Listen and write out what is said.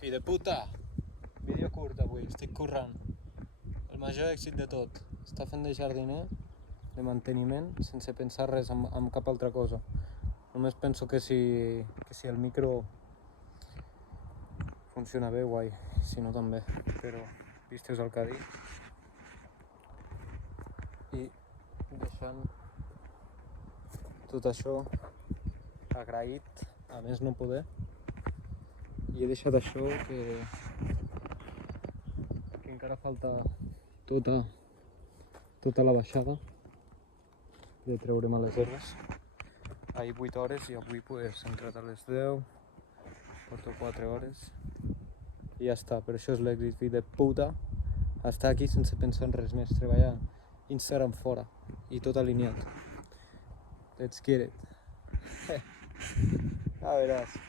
Fill de puta! Vídeo curt avui, estic currant. El major èxit de tot. Està fent de jardiner, de manteniment, sense pensar res en cap altra cosa. Només penso que si el micro funciona bé, guai. Si no, també. Però vistes el que ha dit. I deixant tot això agraït, a més no poder. I he deixat això que encara falta tota la baixada de treure'm les herbes. Ahir 8 hores i avui pues, he entrat a les 10, porto 4 hores i ja està. Per això és l'èxit, fill de puta, estar aquí sense pensar en res més, treballar Instagram fora i tot alineat. Let's get it. A veràs.